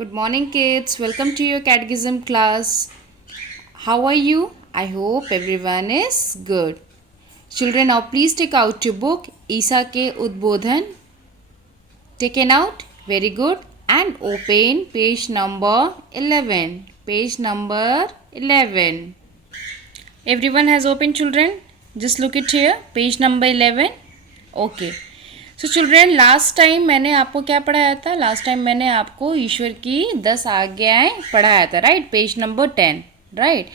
Good morning, kids. Welcome to your catechism class. How are you? I hope everyone is good. Children, now please take out your book, ईसा के उद्बोधन. Taken out? Very good. And open page number 11. Page number 11. Everyone has opened, children? Just look it here. Page number 11. Okay. So children last time मैंने आपको क्या पढ़ाया था? Last time मैंने आपको ईश्वर की 10 आज्ञाएं पढ़ाया था, right? Page number 10, right?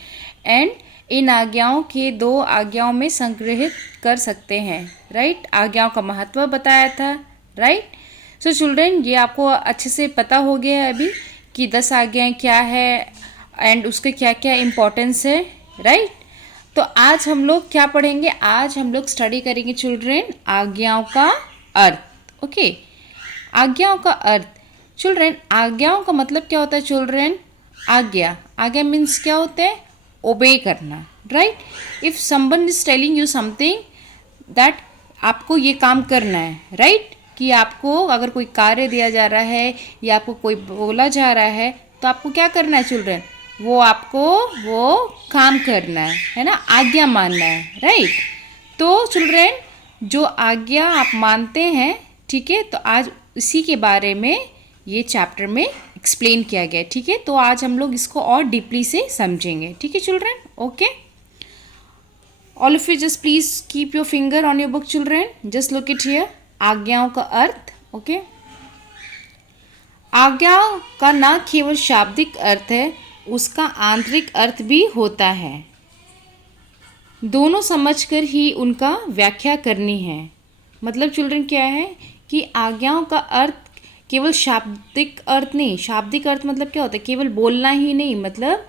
And in आज्ञाओं के 2 आज्ञाओं में संग्रहित कर सकते हैं, राइट? आज्ञाओं का महत्व बताया था, राइट? सो चिल्ड्रेन ये आपको अच्छे से पता हो गया है अभी कि 10 आज्ञाएं क्या है एंड उसके क्या क्या इम्पोर्टेंस है, राइट? तो आज हम लोग क्या पढ़ेंगे? आज हम लोग स्टडी करेंगे चिल्ड्रेन आज्ञाओं का अर्थ. ओके, आज्ञाओं का अर्थ. चिल्ड्रेन आज्ञाओं का मतलब क्या होता है चिल्ड्रेन? आज्ञा. आज्ञा मीन्स क्या होता है? ओबे करना, right? If someone is telling you something that आपको ये काम करना है, राइट? कि आपको अगर कोई कार्य दिया जा रहा है या आपको कोई बोला जा रहा है तो आपको क्या करना है चिल्ड्रेन? वो काम करना है ना? आज्ञा मानना है, राइट? तो चिल्ड्रेन जो आज्ञा आप मानते हैं, ठीक है, तो आज इसी के बारे में ये चैप्टर में एक्सप्लेन किया गया, ठीक है? तो आज हम लोग इसको और डीपली से समझेंगे, ठीक है children? Okay, all of you just please keep your finger on your book children. Just look it here. आज्ञाओं का अर्थ. ओके, आज्ञा का न केवल शाब्दिक अर्थ है, उसका आंतरिक अर्थ भी होता है. दोनों समझकर ही उनका व्याख्या करनी है. मतलब चिल्ड्रन क्या है कि आज्ञाओं का अर्थ केवल शाब्दिक अर्थ नहीं. शाब्दिक अर्थ मतलब क्या होता है? केवल बोलना ही नहीं, मतलब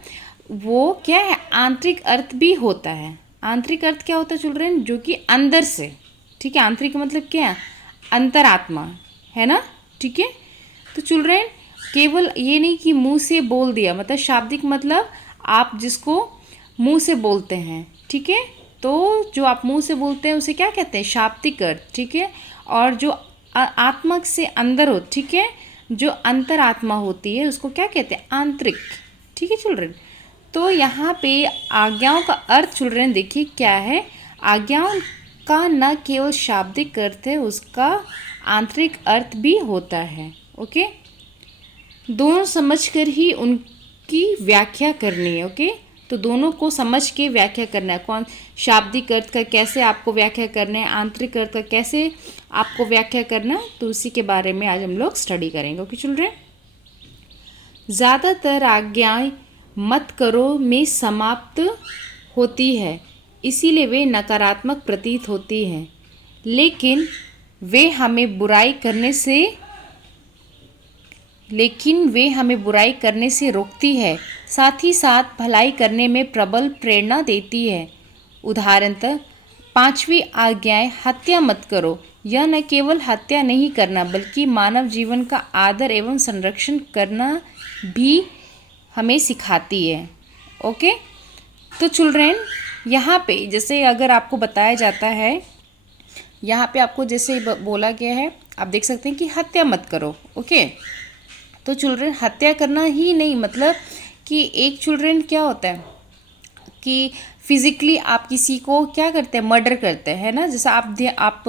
वो क्या है? आंतरिक अर्थ भी होता है. आंतरिक अर्थ क्या होता है चिल्ड्रन? जो कि अंदर से, ठीक है? आंतरिक मतलब क्या है? अंतरात्मा, है ना? ठीक है. तो चिल्ड्रन केवल ये नहीं कि मुंह से बोल दिया, मतलब शाब्दिक मतलब आप जिसको मुंह से बोलते हैं, ठीक है? तो जो आप मुंह से बोलते हैं उसे क्या कहते हैं? शाब्दिक अर्थ, ठीक है? और जो आत्मा से अंदर हो, ठीक है, जो अंतरात्मा होती है उसको क्या कहते हैं? आंतरिक, ठीक है चिल्ड्रन? तो यहाँ पे आज्ञाओं का अर्थ चिल्ड्रन देखिए क्या है? आज्ञाओं का न केवल शाब्दिक अर्थ है, उसका आंतरिक अर्थ भी होता है. ओके, दोनों समझकर ही उनकी व्याख्या करनी है. ओके, तो दोनों को समझ के व्याख्या करना है. कौन? शाब्दिक अर्थ का कैसे आपको व्याख्या करना है, आंतरिक अर्थ का कैसे आपको व्याख्या करना है, तो उसी के बारे में आज हम लोग स्टडी करेंगे. ओके चिल्ड्रन, ज़्यादातर आज्ञाएं मत करो में समाप्त होती है, इसीलिए वे नकारात्मक प्रतीत होती हैं. लेकिन वे हमें बुराई करने से रोकती है, साथ ही साथ भलाई करने में प्रबल प्रेरणा देती है. उदाहरणतः 5वीं आज्ञाएं हत्या मत करो. यह न केवल हत्या नहीं करना बल्कि मानव जीवन का आदर एवं संरक्षण करना भी हमें सिखाती है. ओके, तो चिल्ड्रेन यहाँ पे जैसे अगर आपको बताया जाता है, यहाँ पे आपको जैसे बोला गया है, आप देख सकते हैं कि हत्या मत करो. ओके, तो चिल्ड्रन हत्या करना ही नहीं, मतलब कि एक चिल्ड्रन क्या होता है कि फिज़िकली आप किसी को क्या करते हैं? मर्डर करते हैं ना? जैसा आप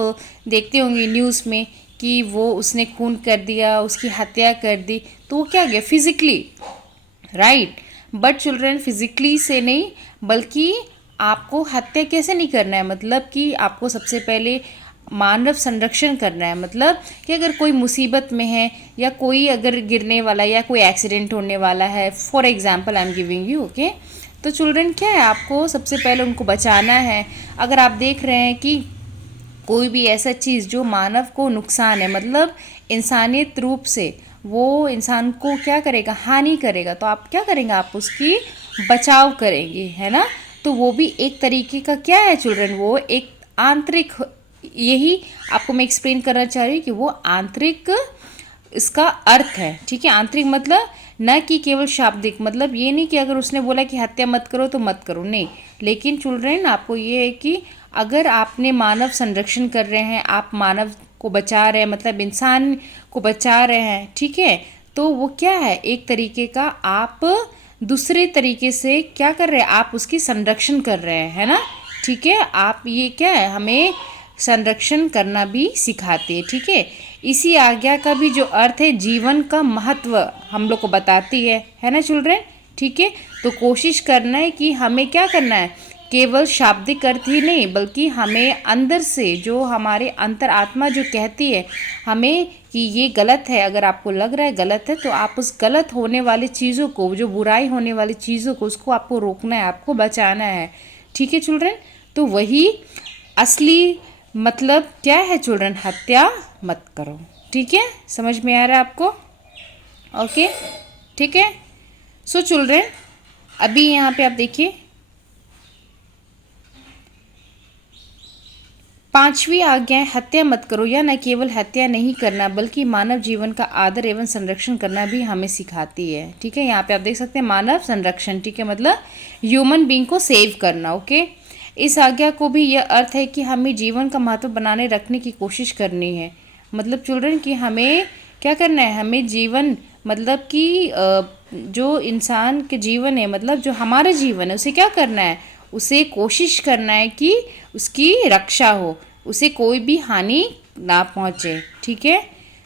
देखते होंगे न्यूज़ में कि वो उसने खून कर दिया, उसकी हत्या कर दी, तो वो क्या गया? Physically, right? But children physically से नहीं, बल्कि आपको हत्या कैसे नहीं करना है? मतलब कि आपको सबसे पहले मानव संरक्षण करना है. मतलब कि अगर कोई मुसीबत में है या कोई अगर गिरने वाला या कोई एक्सीडेंट होने वाला है, for example I am giving you, okay, तो चिल्ड्रन क्या है? आपको सबसे पहले उनको बचाना है. अगर आप देख रहे हैं कि कोई भी ऐसा चीज़ जो मानव को नुकसान है, मतलब इंसानियत रूप से वो इंसान को क्या करेगा? हानि करेगा, तो आप क्या करेंगे? आप उसकी बचाव करेंगे, है ना? तो वो भी एक तरीके का क्या है चिल्ड्रन? वो एक आंतरिक, यही आपको मैं एक्सप्लेन करना चाह रही हूँ कि वो आंतरिक इसका अर्थ है, ठीक है? आंतरिक मतलब न कि केवल शाब्दिक, मतलब ये नहीं कि अगर उसने बोला कि हत्या मत करो तो मत करो, नहीं. लेकिन चिल्ड्रन आपको ये है कि अगर आपने मानव संरक्षण कर रहे हैं, आप मानव को बचा रहे हैं, मतलब इंसान को बचा रहे हैं, ठीक है, तो वो क्या है, एक तरीके का आप दूसरे तरीके से क्या कर रहे हैं, आप उसकी संरक्षण कर रहे हैं, है ना। ठीक है, आप ये क्या है, हमें संरक्षण करना भी सिखाती है। ठीक है, इसी आज्ञा का भी जो अर्थ है जीवन का महत्व हम लोग को बताती है ना चिल्ड्रन। ठीक है, तो कोशिश करना है कि हमें क्या करना है, केवल शाब्दिक अर्थ ही नहीं बल्कि हमें अंदर से जो हमारे अंतरात्मा जो कहती है हमें कि ये गलत है, अगर आपको लग रहा है गलत है तो आप उस गलत होने वाली चीज़ों को, जो बुराई होने वाली चीज़ों को, उसको आपको रोकना है, आपको बचाना है। ठीक है चिल्ड्रन, तो वही असली मतलब क्या है चिल्ड्रन, हत्या मत करो। ठीक है, समझ में आ रहा है आपको? ओके, ठीक है। सो चिल्ड्रन, अभी यहाँ पे आप देखिए 5वीं आज्ञा, हत्या मत करो, या न केवल हत्या नहीं करना बल्कि मानव जीवन का आदर एवं संरक्षण करना भी हमें सिखाती है। ठीक है, यहाँ पे आप देख सकते हैं मानव संरक्षण। ठीक है, मतलब ह्यूमन बीइंग को सेव करना। ओके, इस आज्ञा को भी यह अर्थ है कि हमें जीवन का महत्व बनाने रखने की कोशिश करनी है। मतलब चिल्ड्रन कि हमें क्या करना है, हमें जीवन मतलब कि जो इंसान के जीवन है, मतलब जो हमारे जीवन है उसे क्या करना है, उसे कोशिश करना है कि उसकी रक्षा हो, उसे कोई भी हानि ना पहुँचे। ठीक है,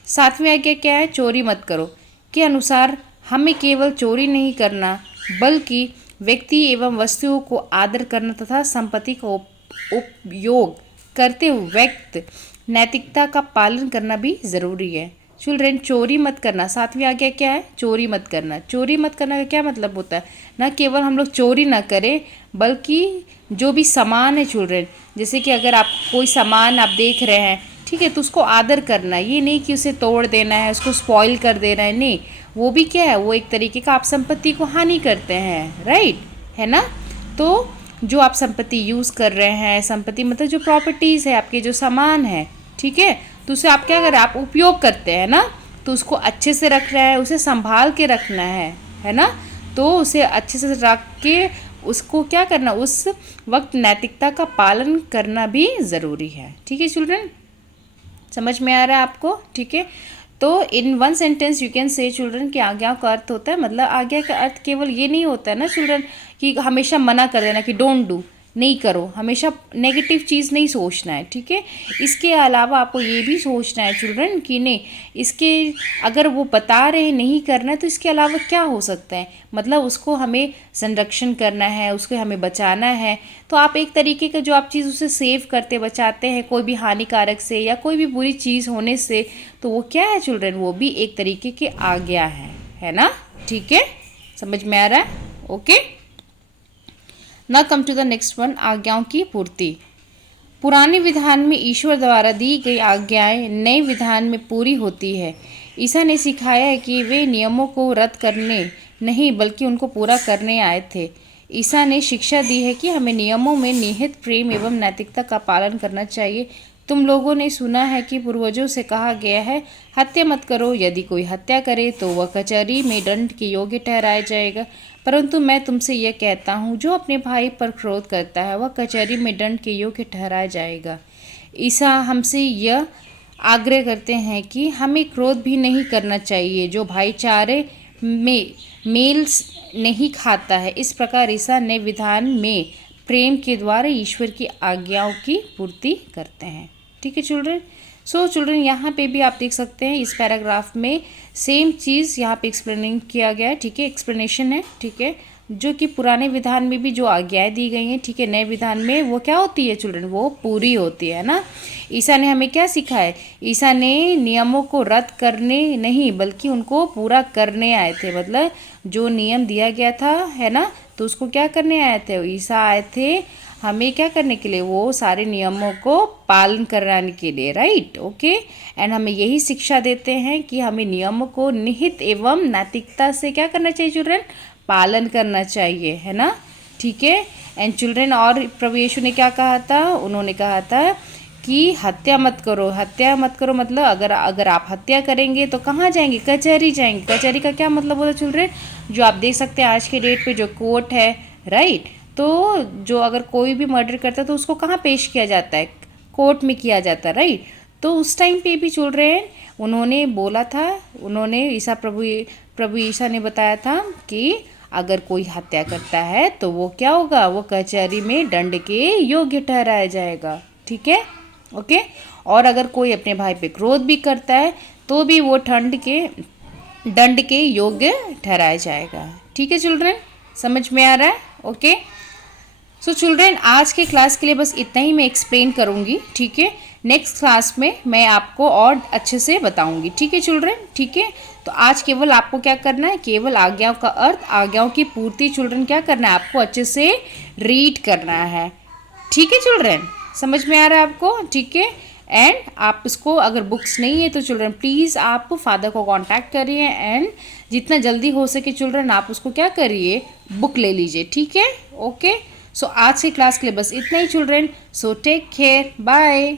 7वीं आज्ञा क्या है, चोरी मत करो के अनुसार हमें केवल चोरी नहीं करना बल्कि व्यक्ति एवं वस्तुओं को आदर करना तथा संपत्ति का उपयोग करते हुए व्यक्त नैतिकता का पालन करना भी ज़रूरी है। चिल्ड्रन, चोरी मत करना, 7वीं आज्ञा क्या है, चोरी मत करना। चोरी मत करना का क्या मतलब होता है, ना केवल हम लोग चोरी ना करें बल्कि जो भी सामान है चिल्ड्रन, जैसे कि अगर आप कोई सामान आप देख रहे हैं, ठीक है, तो उसको आदर करना, ये नहीं कि उसे तोड़ देना है, उसको स्पॉइल कर देना है, नहीं, वो भी क्या है, वो एक तरीके का आप संपत्ति को हानि करते हैं, राइट, है ना। तो जो आप संपत्ति यूज़ कर रहे हैं, संपत्ति मतलब जो प्रॉपर्टीज़ है, आपके जो सामान है, ठीक है, तो उसे आप क्या करें, आप उपयोग करते हैं ना, तो उसको अच्छे से रख रहे हैं, उसे संभाल के रखना है ना। तो उसे अच्छे से रख के उसको क्या करना, उस वक्त नैतिकता का पालन करना भी ज़रूरी है। ठीक है चिल्ड्रन, समझ में आ रहा है आपको? ठीक है, तो in one sentence you can say children कि आज्ञा का अर्थ होता है, मतलब आज्ञा का अर्थ केवल ये नहीं होता है ना चिल्ड्रन कि हमेशा मना कर देना कि डोंट डू, नहीं करो, हमेशा नेगेटिव चीज़ नहीं सोचना है। ठीक है, इसके अलावा आपको ये भी सोचना है चिल्ड्रन कि नहीं, इसके अगर वो बता रहे नहीं करना है तो इसके अलावा क्या हो सकता है, मतलब उसको हमें संरक्षण करना है, उसको हमें बचाना है। तो आप एक तरीके का जो आप चीज़ उसे सेव करते बचाते हैं कोई भी हानिकारक से या कोई भी बुरी चीज़ होने से, तो वो क्या है चिल्ड्रन, वो भी एक तरीके की आज्ञा है ना। ठीक है, समझ में आ रहा है? ओके, ना come to the next one, आज्ञाओं की पूर्ति। पुराने विधान में ईश्वर द्वारा दी गई आज्ञाएं नए विधान में पूरी होती है। ईसा ने सिखाया है कि वे नियमों को रद्द करने नहीं बल्कि उनको पूरा करने आए थे। ईसा ने शिक्षा दी है कि हमें नियमों में निहित प्रेम एवं नैतिकता का पालन करना चाहिए। तुम लोगों ने सुना है कि पूर्वजों से कहा गया है, हत्या मत करो, यदि कोई हत्या करे तो वह कचहरी में दंड के योग्य ठहराया जाएगा। परंतु मैं तुमसे यह कहता हूँ, जो अपने भाई पर क्रोध करता है वह कचहरी में दंड के योग्य ठहराया जाएगा। ईसा हमसे यह आग्रह करते हैं कि हमें क्रोध भी नहीं करना चाहिए जो भाईचारे में मेल नहीं खाता है। इस प्रकार ईसा नए विधान में प्रेम के द्वारा ईश्वर की आज्ञाओं की पूर्ति करते हैं। ठीक है चिल्ड्रन, सो चिल्ड्रन यहाँ पे भी आप देख सकते हैं इस पैराग्राफ में सेम चीज़ यहाँ पे एक्सप्लेनिंग किया गया है। ठीक है, एक्सप्लेनेशन है। ठीक है, जो कि पुराने विधान में भी जो आज्ञाएं दी गई हैं, ठीक है, नए विधान में वो क्या होती है चिल्ड्रन, वो पूरी होती है ना। ईसा ने हमें क्या सिखाया, ईसा ने नियमों को रद्द करने नहीं बल्कि उनको पूरा करने आए थे। मतलब जो नियम दिया गया था, है ना, तो उसको क्या करने आए थे, ईसा आए थे हमें क्या करने के लिए, वो सारे नियमों को पालन कराने के लिए, राइट। ओके, एंड हमें यही शिक्षा देते हैं कि हमें नियमों को निहित एवं नैतिकता से क्या करना चाहिए चिल्ड्रन, पालन करना चाहिए, है ना। ठीक है, एंड चिल्ड्रन, और प्रभु यीशु ने क्या कहा था, उन्होंने कहा था कि हत्या मत करो। हत्या मत करो मतलब अगर आप हत्या करेंगे तो कहाँ जाएंगे, कचहरी जाएंगे। कचहरी का क्या मतलब होता है चिल्ड्रन, जो आप देख सकते हैं आज के डेट पे जो कोर्ट है, राइट। तो जो अगर कोई भी मर्डर करता है तो उसको कहाँ पेश किया जाता है, कोर्ट में किया जाता है, राइट। तो उस टाइम पे भी चिल्ड्रेन उन्होंने बोला था, उन्होंने प्रभु ईसा ने बताया था कि अगर कोई हत्या करता है तो वो क्या होगा, वो कचहरी में दंड के योग्य ठहराया जाएगा। ठीक है, ओके। और अगर कोई अपने भाई पे क्रोध भी करता है तो भी वो दंड के योग्य ठहराया जाएगा। ठीक है चिल्ड्रन, समझ में आ रहा है? ओके। सो चिल्ड्रन, आज के क्लास के लिए बस इतना ही मैं एक्सप्लेन करूँगी। ठीक है, नेक्स्ट क्लास में मैं आपको और अच्छे से बताऊँगी। ठीक है चिल्ड्रन, ठीक है। तो आज केवल आपको क्या करना है, केवल आज्ञाओं का अर्थ, आज्ञाओं की पूर्ति चिल्ड्रन क्या करना है, आपको अच्छे से रीड करना है। ठीक है चिल्ड्रन, समझ में आ रहा है आपको? ठीक है। एंड आप इसको, अगर बुक्स नहीं है तो चिल्ड्रन प्लीज़ आप फादर को कांटेक्ट करिए एंड जितना जल्दी हो सके चिल्ड्रन आप उसको क्या करिए, बुक ले लीजिए। ठीक है, ओके। सो आज के क्लास के लिए बस इतना ही children. So take care, bye.